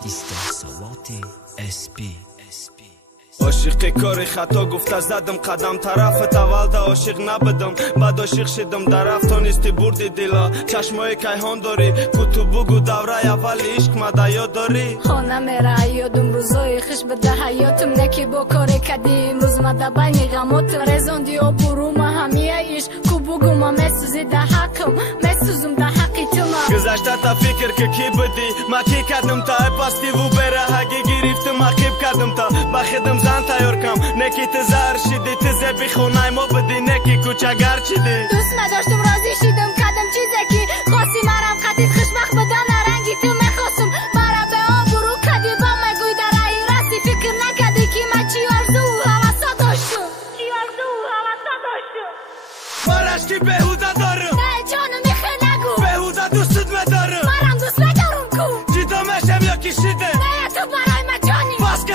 باتیستا سواتی اسپی عاشق کاری خطا گفته زدم قدم طرفت اول ده عاشق نبودم بعد عاشق شدم درفت تو نیستی بردی دلا چشمای کیهان داری کتو بگو دوره اول عشق مده یاد داری ها نمیره یادم روزای خوش بده حیاتم نکی با کاری کدی امروز مده بینی غماتم رزاندی و بروم همیه ایش کو بگو ما مسوزی ده حقم مسوزم ده حقی تو ما گذشته تا فکر که کی بدی ما کی کردم تا پاستی و بره هگی گرفتم عقیب کردم تا بخیدم زن تیار کم نکی تزار شدی تزه بخونای ما بدی نکی کوچگر چیدی دوست نداشتم راضی شدم کردم چیزی که خواستی مرم خطیت خوشبخت بدم نرنگی تو میخواستم مرا به آن برو کدی با مگوی در ای راستی فکر نکردی که من چی آرزو و حواسا داشتم بارش که بهوده دارم نه جانم میخه نگو بهوده دوستت مدارم مرم دوست ندارم کو جدا مشم یا کشیده نه تو برای من جانی بس که